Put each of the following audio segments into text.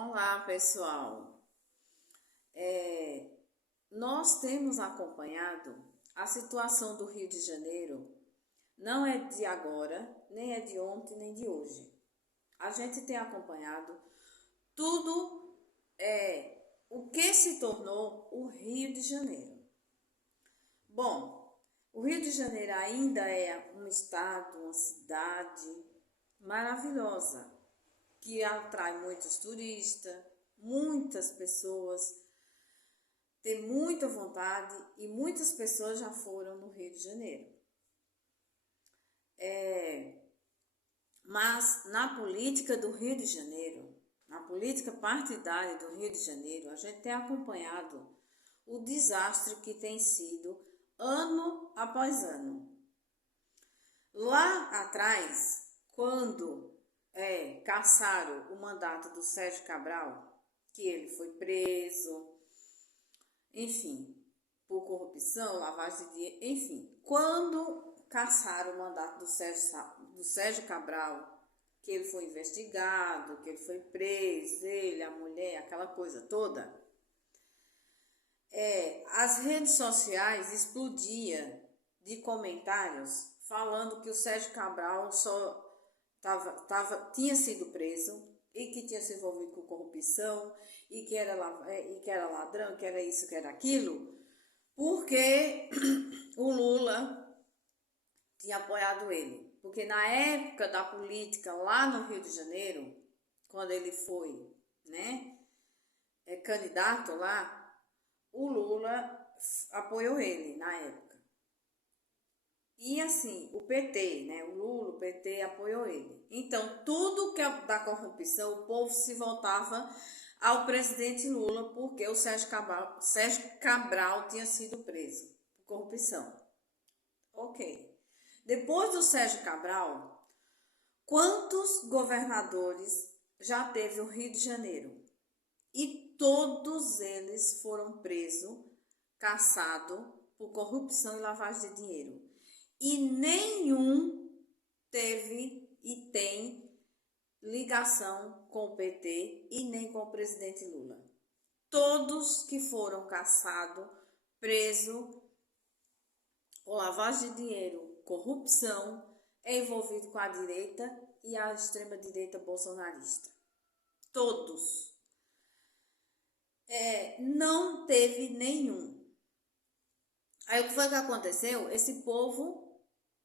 Olá, pessoal. Nós temos acompanhado a situação do Rio de Janeiro, não é de agora, nem é de ontem, nem de hoje. A gente tem acompanhado tudo o que se tornou o Rio de Janeiro. Bom, o Rio de Janeiro ainda é um estado, uma cidade maravilhosa, que atrai muitos turistas, muitas pessoas têm muita vontade e muitas pessoas já foram no Rio de Janeiro. Mas na política do Rio de Janeiro, na política partidária do Rio de Janeiro, a gente tem acompanhado o desastre que tem sido ano após ano. Lá atrás, quando cassaram o mandato do Sérgio Cabral, que ele foi preso, enfim, por corrupção, lavagem de dinheiro, enfim. Quando cassaram o mandato do Sérgio Cabral, que ele foi investigado, que ele foi preso, ele, a mulher, aquela coisa toda, as redes sociais explodiam de comentários falando que o Sérgio Cabral só tinha sido preso e que tinha se envolvido com corrupção e que era ladrão, que era isso, que era aquilo, porque o Lula tinha apoiado ele. Porque na época da política lá no Rio de Janeiro, quando ele foi, candidato lá, o Lula apoiou ele na época. E assim, o PT, o Lula, o PT apoiou ele. Então, tudo que é da corrupção, o povo se voltava ao presidente Lula, porque o Sérgio Cabral tinha sido preso por corrupção. Ok. Depois do Sérgio Cabral, quantos governadores já teve o Rio de Janeiro? E todos eles foram presos, caçados por corrupção e lavagem de dinheiro. E nenhum teve e tem ligação com o PT e nem com o presidente Lula. Todos que foram caçados, presos, com lavagem de dinheiro, corrupção, é envolvido com a direita e a extrema-direita bolsonarista. Todos. Não teve nenhum. Aí o que foi que aconteceu? Esse povo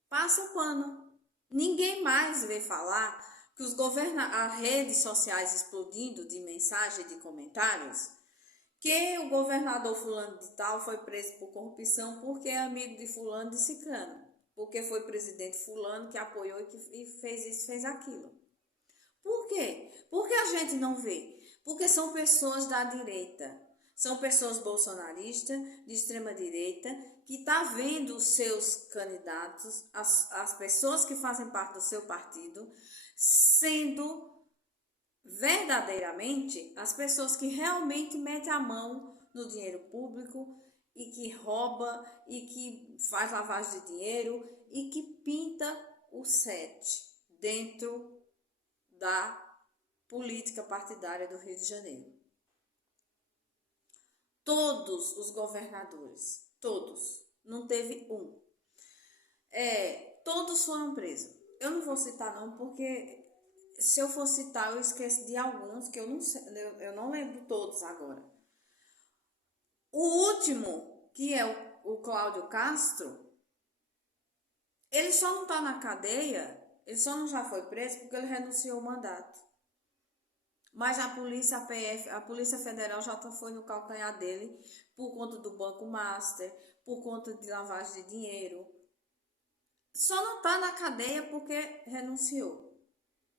passa o pano. Ninguém mais vê falar que as redes sociais explodindo de mensagem, de comentários, que o governador fulano de tal foi preso por corrupção porque é amigo de fulano de ciclano, porque foi presidente fulano que apoiou e fez isso, fez aquilo. Por quê? Porque a gente não vê. Porque são pessoas da direita, são pessoas bolsonaristas, de extrema direita, que está vendo os seus candidatos, as pessoas que fazem parte do seu partido, sendo verdadeiramente as pessoas que realmente metem a mão no dinheiro público e que rouba e que faz lavagem de dinheiro e que pinta o 7 dentro da política partidária do Rio de Janeiro. Todos os governadores, todos, não teve um. Todos foram presos. Eu não vou citar não, porque se eu for citar eu esqueço de alguns que eu não lembro todos agora. O último, que é o Cláudio Castro, ele só não está na cadeia, ele só não já foi preso porque ele renunciou ao mandato. Mas a polícia, a PF, a Polícia Federal já foi no calcanhar dele por conta do Banco Master, por conta de lavagem de dinheiro. Só não está na cadeia porque renunciou.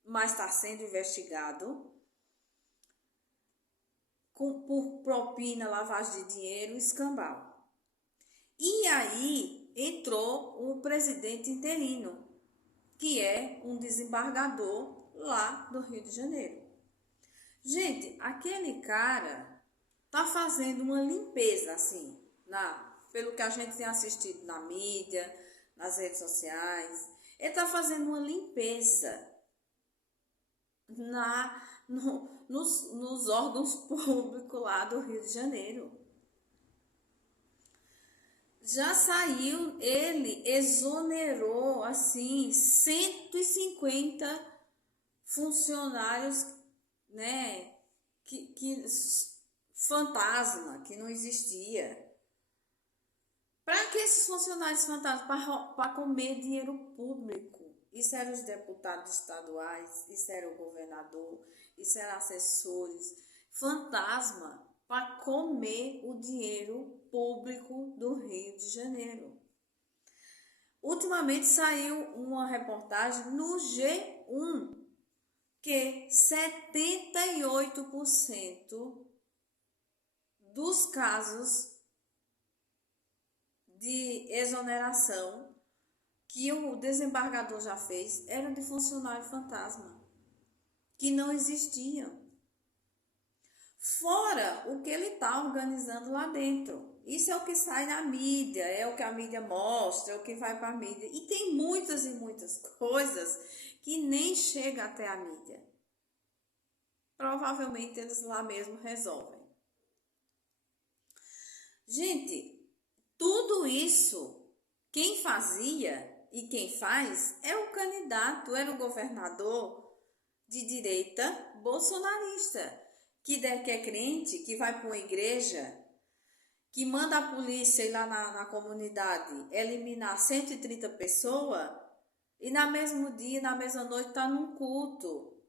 Mas está sendo investigado por propina, lavagem de dinheiro e escambau. E aí entrou o presidente interino, que é um desembargador lá do Rio de Janeiro. Gente, aquele cara tá fazendo uma limpeza, assim, pelo que a gente tem assistido na mídia, nas redes sociais. Ele tá fazendo uma limpeza nos órgãos públicos lá do Rio de Janeiro. Já saiu, ele exonerou, assim, 150 funcionários, né, que fantasma, que não existia. Para que esses funcionários fantasmas? Para comer dinheiro público. Isso eram os deputados estaduais, isso era o governador, isso eram assessores. Fantasma para comer o dinheiro público do Rio de Janeiro. Ultimamente saiu uma reportagem no G1 que 78% dos casos de exoneração que o desembargador já fez eram de funcionário fantasma, que não existiam. Fora o que ele está organizando lá dentro. Isso é o que sai na mídia, é o que a mídia mostra, é o que vai para a mídia. E tem muitas e muitas coisas que nem chega até a mídia. Provavelmente eles lá mesmo resolvem. Gente, tudo isso, quem fazia e quem faz é o candidato, era o governador de direita bolsonarista, que é crente, que vai para uma igreja, que manda a polícia ir lá na comunidade eliminar 130 pessoas e no mesmo dia, na mesma noite, está num culto,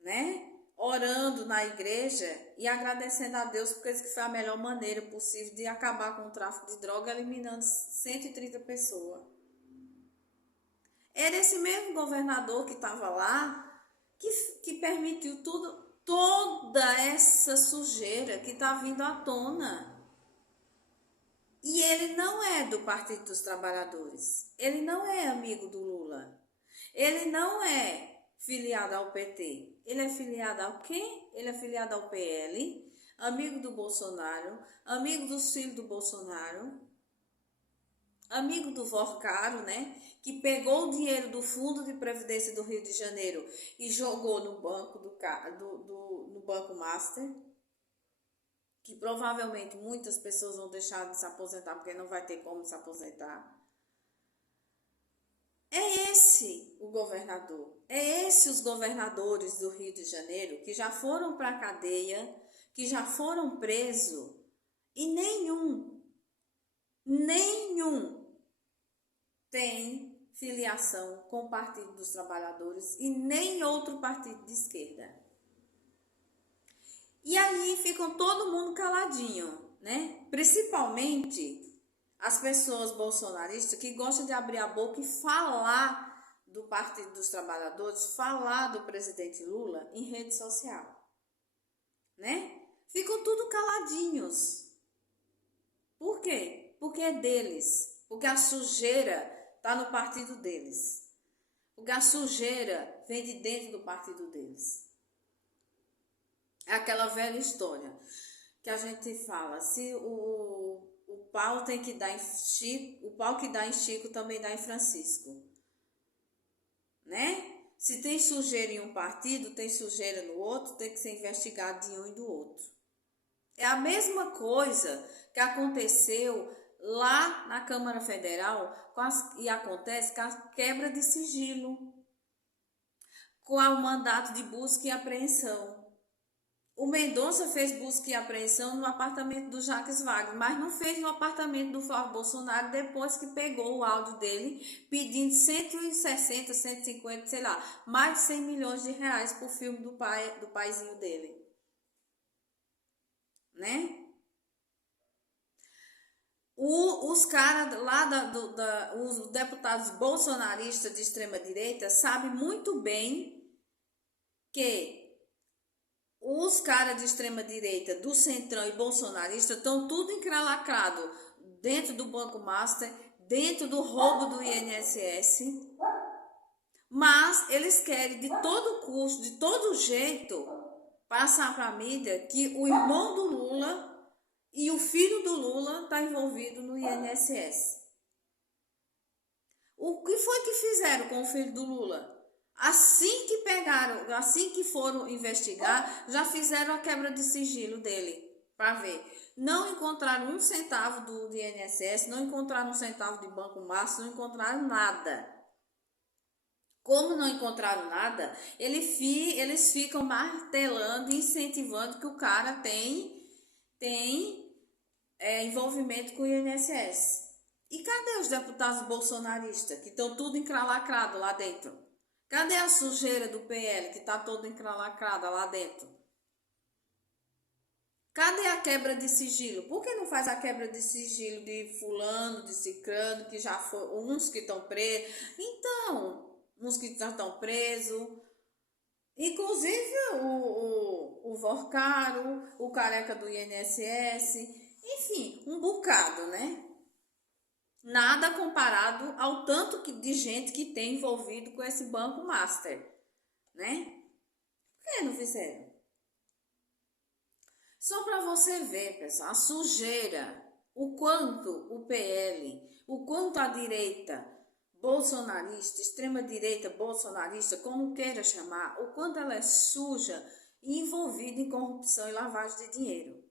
né? Orando na igreja e agradecendo a Deus porque isso que foi a melhor maneira possível de acabar com o tráfico de droga, eliminando 130 pessoas. Era esse mesmo governador que estava lá que permitiu toda essa sujeira que está vindo à tona. E ele não é do Partido dos Trabalhadores. Ele não é amigo do Lula. Ele não é filiado ao PT. Ele é filiado ao quê? Ele é filiado ao PL, amigo do Bolsonaro, amigo dos filhos do Bolsonaro, amigo do Vorcaro, né? Que pegou o dinheiro do Fundo de Previdência do Rio de Janeiro e jogou no banco no Banco Master, que provavelmente muitas pessoas vão deixar de se aposentar porque não vai ter como se aposentar. É esse o governador, é esse os governadores do Rio de Janeiro que já foram para a cadeia, que já foram presos e nenhum tem filiação com o Partido dos Trabalhadores e nem outro partido de esquerda. E aí ficam todo mundo caladinho, né? Principalmente as pessoas bolsonaristas que gostam de abrir a boca e falar do Partido dos Trabalhadores, falar do presidente Lula em rede social, né? Ficam tudo caladinhos. Por quê? Porque é deles. Porque a sujeira está no partido deles. Porque a sujeira vem de dentro do partido deles. É aquela velha história que a gente fala, se o pau tem que dar em Chico, o pau que dá em Chico também dá em Francisco, né? Se tem sujeira em um partido, tem sujeira no outro, tem que ser investigado de um e do outro. É a mesma coisa que aconteceu lá na Câmara Federal e acontece com a quebra de sigilo, com o mandato de busca e apreensão. O Mendonça fez busca e apreensão no apartamento do Jacques Wagner, mas não fez no apartamento do Flávio Bolsonaro depois que pegou o áudio dele pedindo 160, 150, sei lá, mais de 100 milhões de reais por filme do paizinho dele. Né? Os caras lá, os deputados bolsonaristas de extrema direita sabem muito bem que os caras de extrema direita, do Centrão e bolsonarista estão tudo encralacrado dentro do Banco Master, dentro do roubo do INSS, mas eles querem de todo custo, de todo jeito, passar para a mídia que o irmão do Lula e o filho do Lula está envolvido no INSS. O que foi que fizeram com o filho do Lula? Assim que pegaram, assim que foram investigar, já fizeram a quebra de sigilo dele, para ver. Não encontraram um centavo do INSS, não encontraram um centavo de Banco Master, não encontraram nada. Como não encontraram nada, eles ficam martelando e incentivando que o cara tem envolvimento com o INSS. E cadê os deputados bolsonaristas que estão tudo encralacrado lá dentro? Cadê a sujeira do PL que está toda encralacrada lá dentro? Cadê a quebra de sigilo? Por que não faz a quebra de sigilo de fulano, de cicrano, que já foram uns que estão presos? Então, uns que já estão presos. Inclusive o Vorcaro, o careca do INSS, enfim, um bocado, né? Nada comparado ao tanto de gente que tem envolvido com esse Banco Master, né? Por que não fizeram? Só para você ver, pessoal, a sujeira, o quanto o PL, o quanto a direita bolsonarista, extrema direita bolsonarista, como queira chamar, o quanto ela é suja e envolvida em corrupção e lavagem de dinheiro.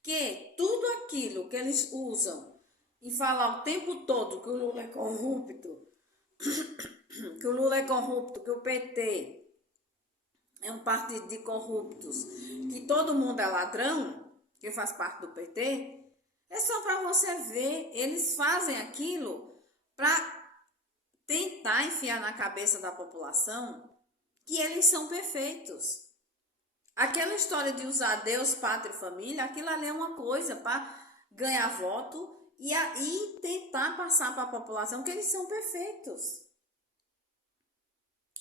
Que tudo aquilo que eles usam e falar o tempo todo que o Lula é corrupto, que o Lula é corrupto, que o PT é um partido de corruptos, que todo mundo é ladrão, que faz parte do PT, é só para você ver, eles fazem aquilo para tentar enfiar na cabeça da população que eles são perfeitos. Aquela história de usar Deus, pátria e família, aquilo ali é uma coisa para ganhar voto e aí tentar passar para a população que eles são perfeitos.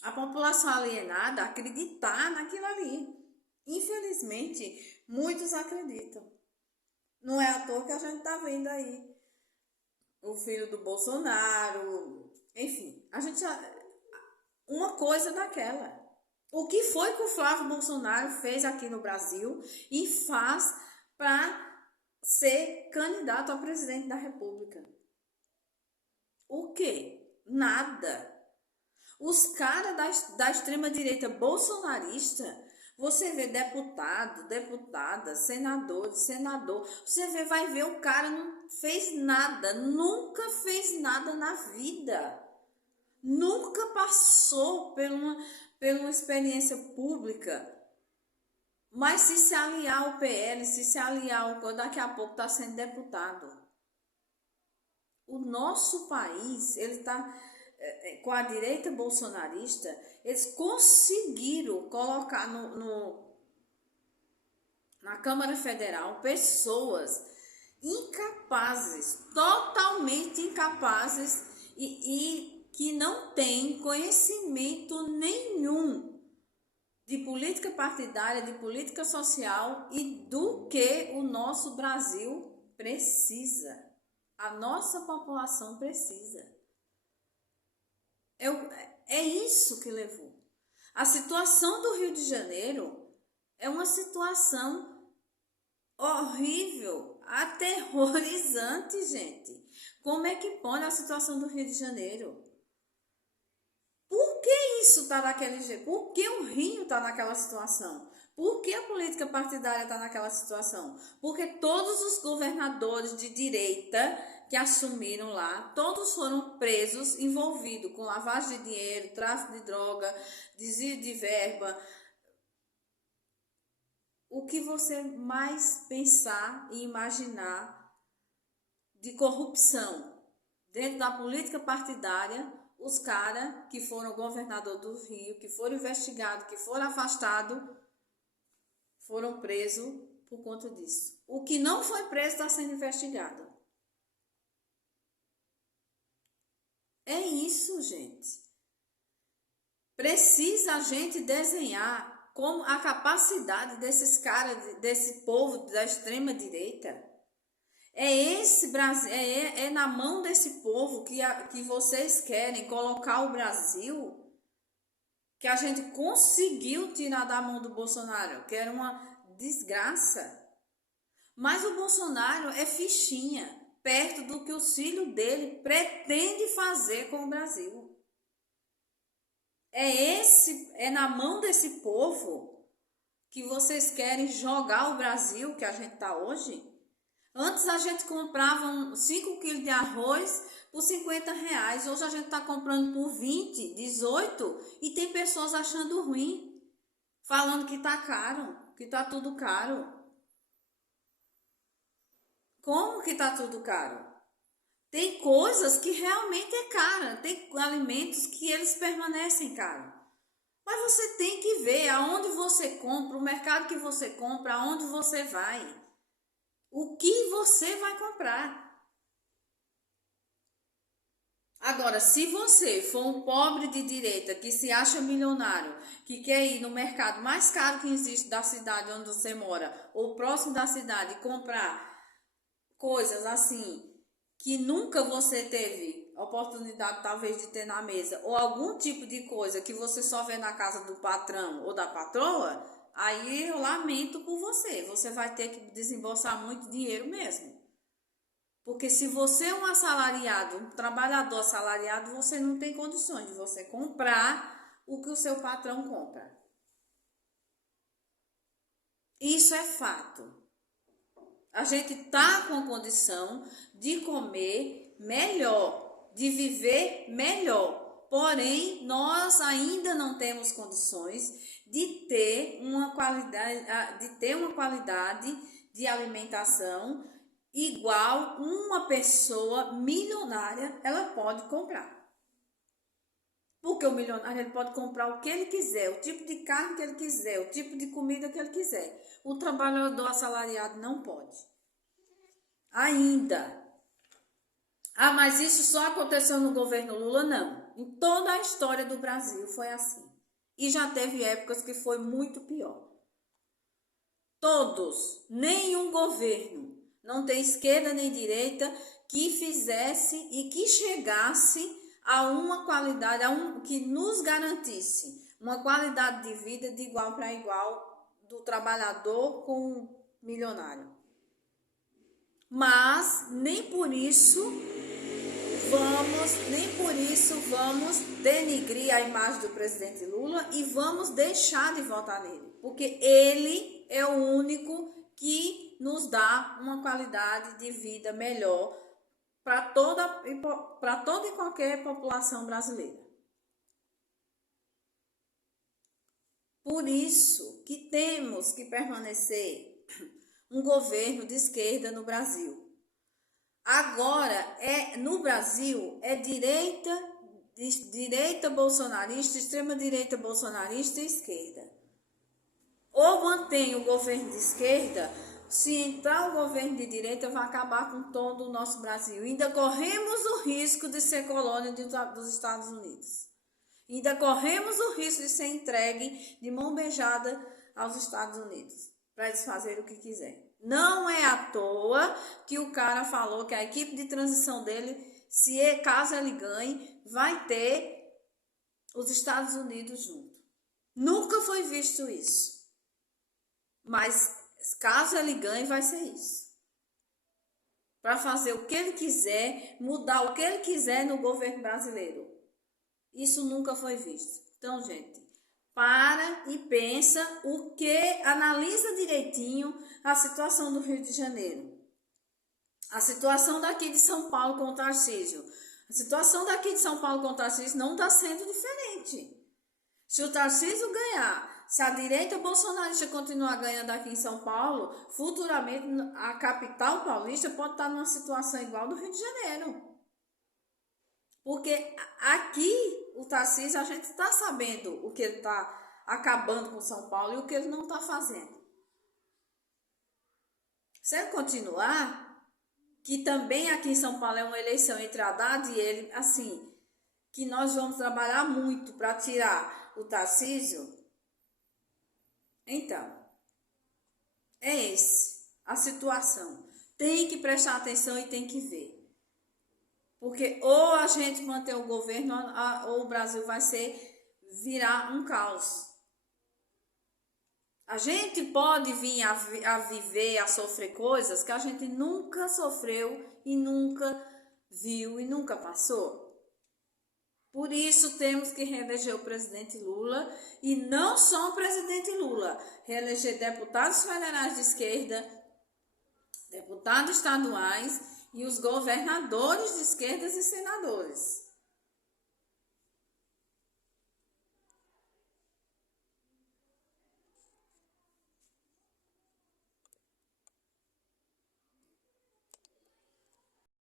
A população alienada acreditar naquilo ali. Infelizmente, muitos acreditam. Não é à toa que a gente está vendo aí o filho do Bolsonaro, enfim, a gente uma coisa daquela. O que foi que o Flávio Bolsonaro fez aqui no Brasil e faz para ser candidato a presidente da República? O quê? Nada. Os caras da extrema-direita bolsonarista, você vê deputado, deputada, senador, você vai ver o cara não fez nada, nunca fez nada na vida. Nunca passou por uma experiência pública. Mas se aliar ao PL, se aliar ao daqui a pouco está sendo deputado. O nosso país, ele está com a direita bolsonarista, eles conseguiram colocar na Câmara Federal pessoas incapazes, totalmente incapazes e que não têm conhecimento nenhum de política partidária, de política social e do que o nosso Brasil precisa. A nossa população precisa. É isso que levou. A situação do Rio de Janeiro é uma situação horrível, aterrorizante, gente. Como é que pode a situação do Rio de Janeiro? Por que isso está daquele jeito? Por que o Rio está naquela situação? Por que a política partidária está naquela situação? Porque todos os governadores de direita que assumiram lá, todos foram presos, envolvidos com lavagem de dinheiro, tráfico de droga, desvio de verba. O que você mais pensar e imaginar de corrupção dentro da política partidária, os caras que foram governador do Rio, que foram investigados, que foram afastados, foram presos por conta disso. O que não foi preso está sendo investigado. É isso, gente. Precisa a gente desenhar como a capacidade desses caras, desse povo da extrema direita. É esse Brasil, é na mão desse povo que vocês querem colocar o Brasil, que a gente conseguiu tirar da mão do Bolsonaro, que era uma desgraça. Mas o Bolsonaro é fichinha perto do que o filho dele pretende fazer com o Brasil. É na mão desse povo que vocês querem jogar o Brasil que a gente está hoje? Antes a gente comprava 5 quilos de arroz por R$ 50. Hoje a gente está comprando por 20, 18 e tem pessoas achando ruim, falando que tá caro, que tá tudo caro. Como que tá tudo caro? Tem coisas que realmente é cara, tem alimentos que eles permanecem caros. Mas você tem que ver aonde você compra, o mercado que você compra, aonde você vai. O que você vai comprar. Agora, se você for um pobre de direita que se acha milionário, que quer ir no mercado mais caro que existe da cidade onde você mora, ou próximo da cidade, comprar coisas assim que nunca você teve oportunidade talvez de ter na mesa, ou algum tipo de coisa que você só vê na casa do patrão ou da patroa, aí eu lamento por você. Você vai ter que desembolsar muito dinheiro mesmo. Porque se você é um assalariado, um trabalhador assalariado, você não tem condições de você comprar o que o seu patrão compra. Isso é fato. A gente tá com condição de comer melhor, de viver melhor. Porém, nós ainda não temos condições de ter uma qualidade de alimentação igual uma pessoa milionária ela pode comprar. Porque o milionário ele pode comprar o que ele quiser, o tipo de carne que ele quiser, o tipo de comida que ele quiser. O trabalhador assalariado não pode. Ainda. Ah, mas isso só aconteceu no governo Lula? Não. Em toda a história do Brasil foi assim. E já teve épocas que foi muito pior. Todos, nenhum governo, não tem esquerda nem direita, que fizesse e que chegasse a uma qualidade, que nos garantisse uma qualidade de vida de igual para igual do trabalhador com o milionário. Mas nem por isso vamos denigrir a imagem do presidente Lula e vamos deixar de votar nele, porque ele é o único que nos dá uma qualidade de vida melhor para toda e qualquer população brasileira. Por isso que temos que permanecer um governo de esquerda no Brasil. Agora, no Brasil, é direita bolsonarista, extrema direita bolsonarista e esquerda. Ou mantém o governo de esquerda, se entrar o governo de direita, vai acabar com todo o nosso Brasil. Ainda corremos o risco de ser colônia dos Estados Unidos. Ainda corremos o risco de ser entregue de mão beijada aos Estados Unidos, para eles fazerem o que quiserem. Não é à toa que o cara falou que a equipe de transição dele, caso ele ganhe, vai ter os Estados Unidos junto. Nunca foi visto isso. Mas caso ele ganhe, vai ser isso. Para fazer o que ele quiser, mudar o que ele quiser no governo brasileiro. Isso nunca foi visto. Então, gente, para e pensa analisa direitinho a situação do Rio de Janeiro. A situação daqui de São Paulo com o Tarcísio. A situação daqui de São Paulo com o Tarcísio não está sendo diferente. Se o Tarcísio ganhar, se a direita bolsonarista continuar ganhando aqui em São Paulo, futuramente a capital paulista pode estar numa situação igual do Rio de Janeiro. Porque aqui, o Tarcísio, a gente está sabendo o que ele está acabando com São Paulo e o que ele não está fazendo. Se ele continuar, que também aqui em São Paulo é uma eleição entre Haddad e ele, assim, que nós vamos trabalhar muito para tirar o Tarcísio. Então, é a situação. Tem que prestar atenção e tem que ver. Porque ou a gente mantém o governo ou o Brasil vai virar um caos. A gente pode vir a viver, a sofrer coisas que a gente nunca sofreu e nunca viu e nunca passou. Por isso temos que reeleger o presidente Lula e não só o presidente Lula, reeleger deputados federais de esquerda, deputados estaduais e os governadores de esquerdas e senadores.